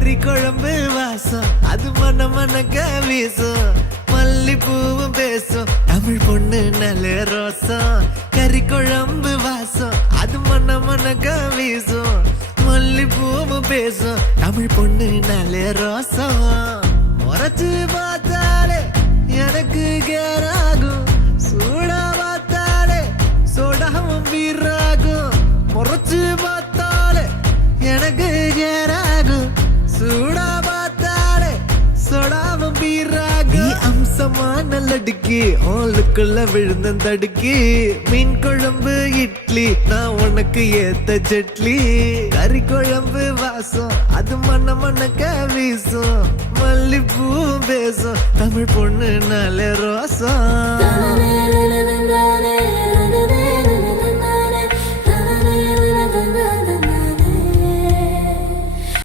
கறி குழம்பு வாசம் அது மன மனக்க வீசும் மல்லிப்பூவும் பேசும் தமிழ் பொண்ணு நல்ல ரோசம் கறி குழம்பு வாசம் அது மன மனக்க வீசும் மல்லிப்பூவும் பேசும் தமிழ் பொண்ணு நல்ல ரோசம் முறைச்சு பார்த்தாலே எனக்கு கேராகும் சூடா பார்த்தாலே சோடாவும் வீராகும் முறைச்சு பார்த்தாலே எனக்கு கேராகும் சூடா பார்த்தாலே சோடாவும் வீராகும் அம்சமான லடுக்கி ஓலுக்குள்ள விழுந்த தடுக்கி மீன் குழம்பு இட்லி நான் உனக்கு ஏத்த சட்லி கறி குழம்பு வாசம் அது மன மனக்க வீசும் மல்லிப்பூ பேசும் தமிழ் பொண்ணு நல்ல ரோசம்